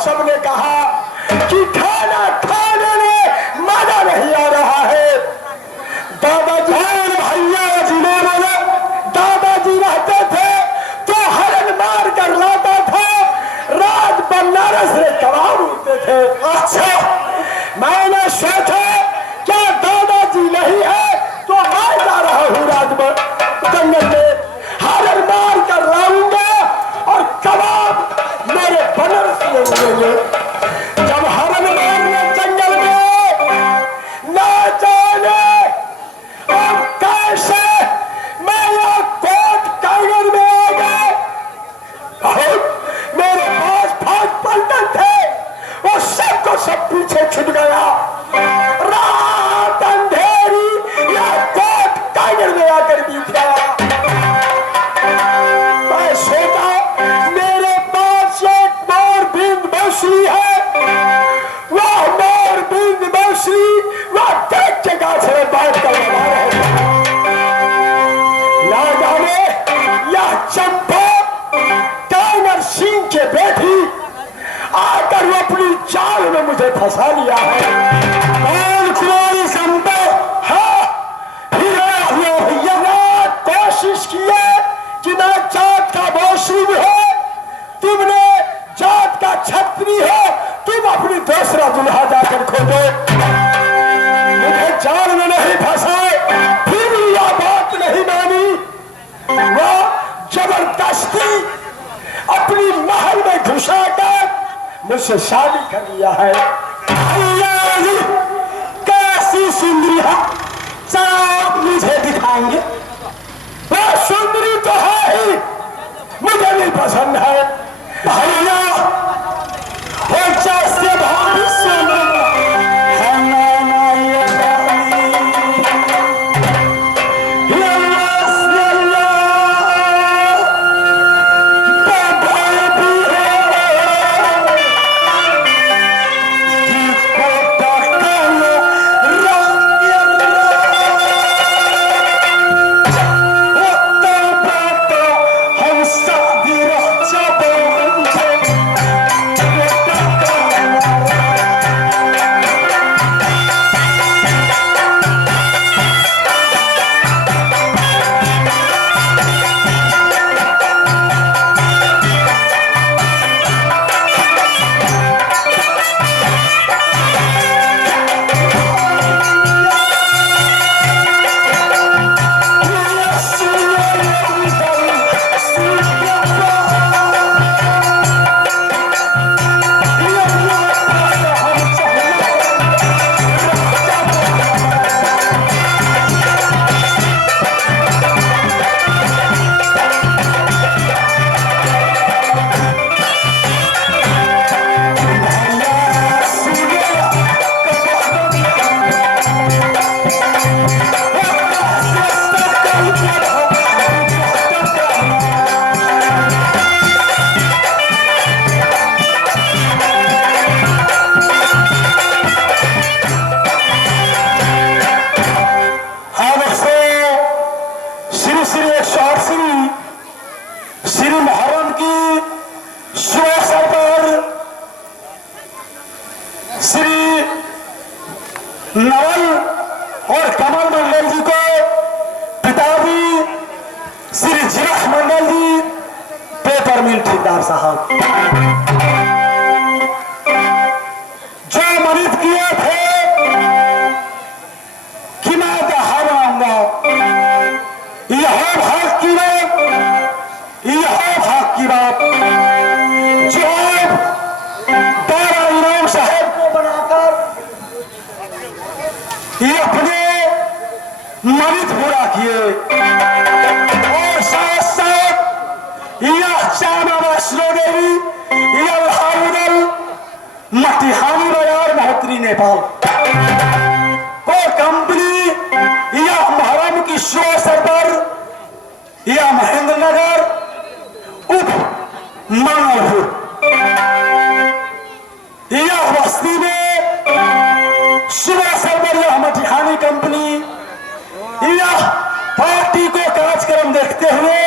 सबने कहा कि खाना खाने में मजा नहीं आ रहा है। दादाजी भैया जी ने बोले, दादाजी रहते थे तो हरण मार कर लाता था, रात बनारस से कबाब उठते थे। अच्छा, मैंने सोचा क्या दादाजी नहीं है तो मैं जा रहा हूँ राजभर जंगल में, हरण मार कर लाऊंगा और कबाब मेरे बनारस में मिलेंगे। जब हरण मारने जंगल में ना जाने और कैसे मैं यहाँ कोट कांगड़ में आ गया, मेरे पास 5 पलटन थे, वो सबको सब पीछे छूट गया। रात अंधेरी या कोट कांगड़ में आकर बीत गया। मैं सोचा मेरे पास एक मोरबिंद मछली है, वह मोरबिंद मछली वह देख के गाछ में बैठ कर लगा रहे। ना जाने यह चंपा टाइगर सिंह के बेटी आकर वो अपनी जाल में मुझे फंसा लिया है। कुमारी चंपा भैया कोशिश की है कि मैं जात का मौसूम हो, तुमने जात का छत्री हो, तुम अपनी दूसरा दुल्हा जाकर खोजो। मुझे जाल में नहीं फंसाए, फिर भी यह बात नहीं मानी। वह जबरदस्ती अपनी महल में घुसाकर मुझसे शादी कर लिया है। कैसी सुंदरी है, आप मुझे दिखाएंगे? वह सुंदरी तो है ही, मुझे नहीं पसंद है भैया। जैसे भाभी सुंदर है हम शादी पेपर मिल ठेकेदार साहब जो मदद किए थे कि मैं दहा बनाऊंगा, यह भाग की बात, यह भाग की बात। जो 12 इमाम साहब को बनाकर ये अपने मदद पूरा किए और साथ साथ यह चामा वैष्णो देवी, यह हाउदल मटिहानी बाजार महोत्तरी नेपाल को कंपनी, यह महरम की शो सरदार, यह महेंद्र नगर उप मंगलपुर, यह बस्ती में सुबह सरदार, यह मटिहानी कंपनी, यह पार्टी को कार्यक्रम देखते हुए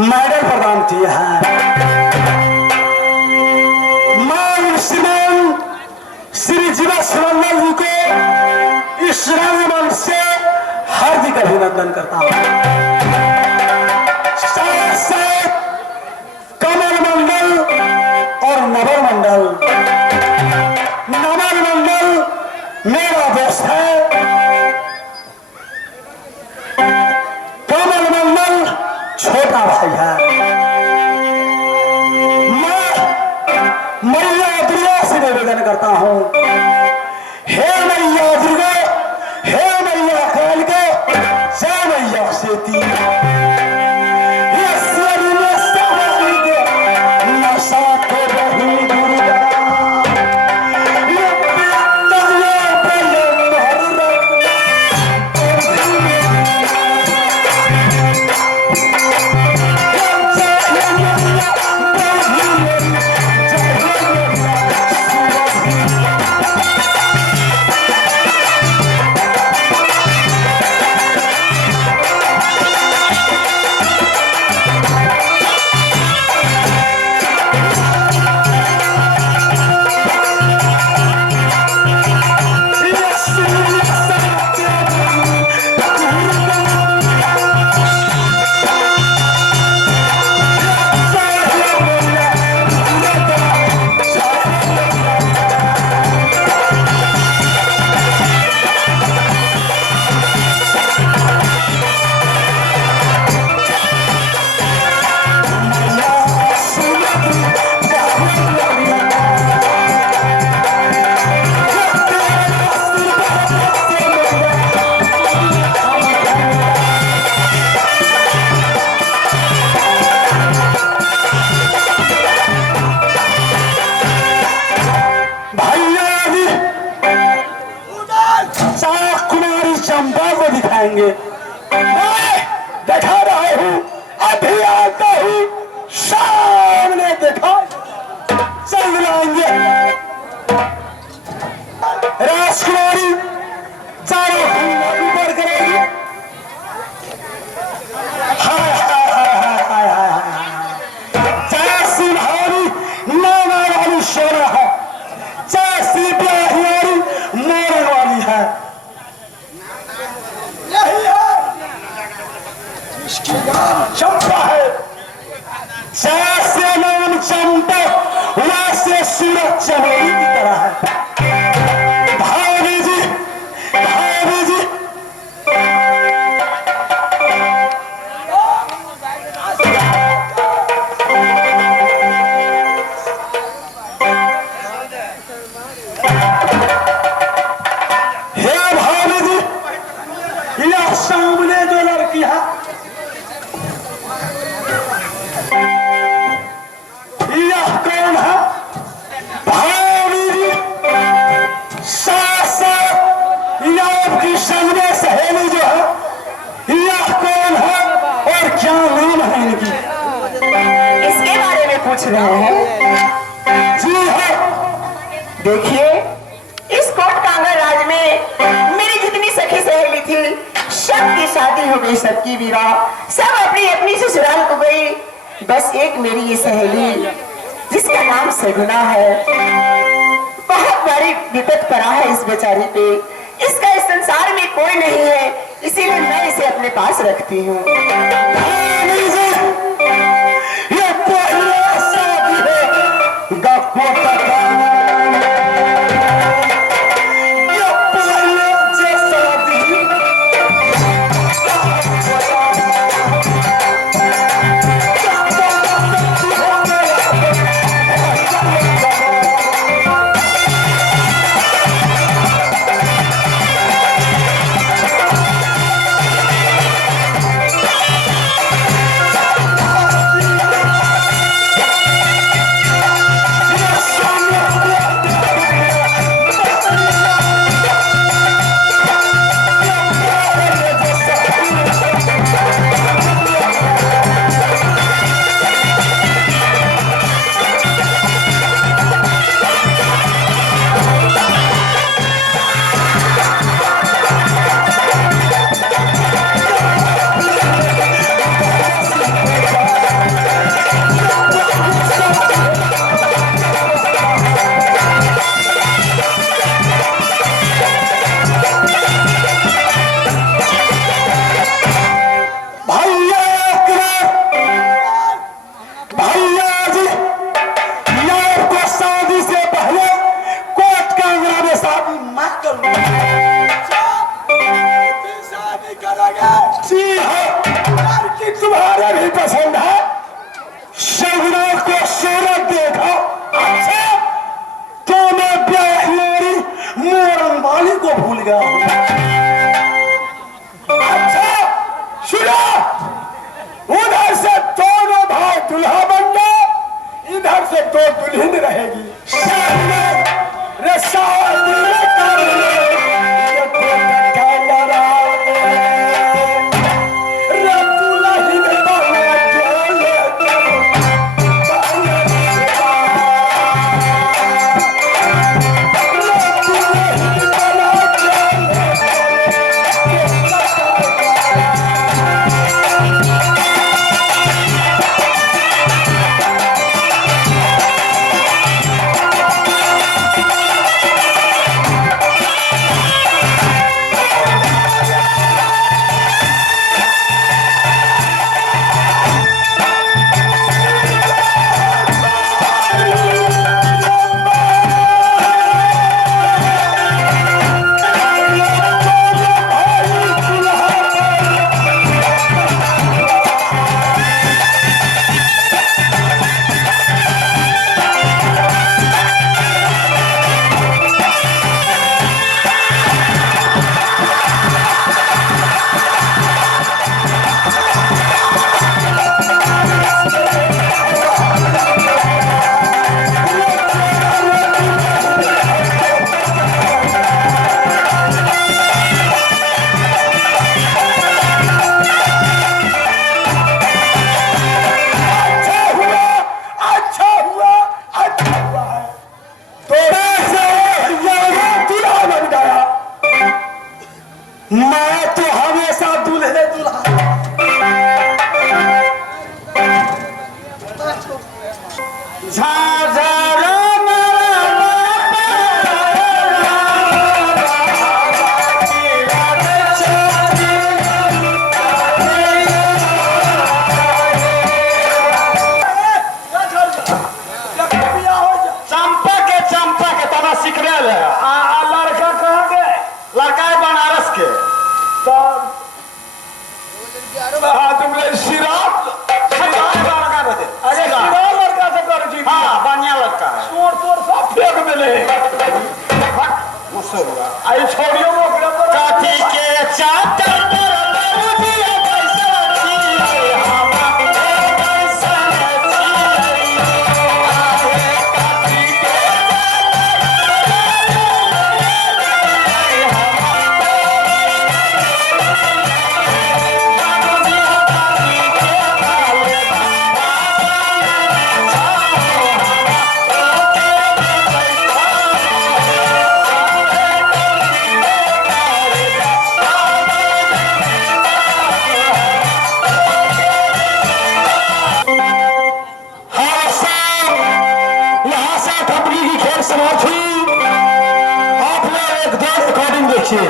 मेडल प्रदान किया है। मैं श्रीमान श्री जीवास मंडल जी को इस रंगमंच से हार्दिक अभिनंदन करता हूं। साथ साथ कमल मंडल और नवर मंडल, नवर मंडल मेरा दोस्त है, कमल मंडल छोटा भाई है। मैं मैया दुर्गा से निवेदन करता हूं, हे मैया दुर्गा, हे मैया कालिका, जय मैया सेती, नशा को रही दुर्गा, देखा रहा हूं, अभी आता हूं, सामने देखा चल लाएंगे। राजकुमारी चारों ऊपर करेगी, हाय हाय हाय हाय हाय हाय, जैसी भारी नाना वाली सोना है, जैसी ब्याही वाली मोरन वाली है, चंपा है। जैसे नाम चंपा वैसे सूरज चमेली की तरह है। भाभी जी, भाभी जी, हे भाभी जी, यह सामने जो लड़की है यह कौन है? भाभी जी, साथ साथ यह आपकी सामने सहेली जो है यह कौन है और क्या नाम है इनकी? इसके बारे में पूछ रहे हैं? जी है। देखिए, इस कोट कांगड़ राज में मेरी जितनी सखी सहेली थी सबकी शादी हो गई, सबकी विवाह, सब अपनी अपनी ससुराल को गई। बस एक मेरी ये सहेली जिसका नाम सगुना है, बहुत बड़ी विपद पड़ा है इस बेचारी पे। इसका इस संसार में कोई नहीं है, इसीलिए मैं इसे अपने पास रखती हूँ। जी हाँ, लड़की तुम्हारे भी पसंद है। शहरों को सूरत देखो। अच्छा, तो मैं मेरी मोरन वाली को भूल गया हूँ। अच्छा सुनो, उधर से दोनों भाई दुल्हा बन गए, इधर से दो दुल्हन रहेगी। मैं तो हमेशा दूल्हे दूल्हा। चंपा के तना सिखने है। लड़का कहाँ गए? लड़का है बनारस के। तुमने शिराब अरे लड़का से कर जी। हाँ बढ़िया लड़का है। तोड़ तोड़ सब फेंक मिले। आई छोड़ियो मोकरे पर काठी के चादर पर बाबूजी पैसा छिए हमारे पैसा छिए काठी के समाप्त हुई। आप लोग एक दो रिकॉर्डिंग देखिए।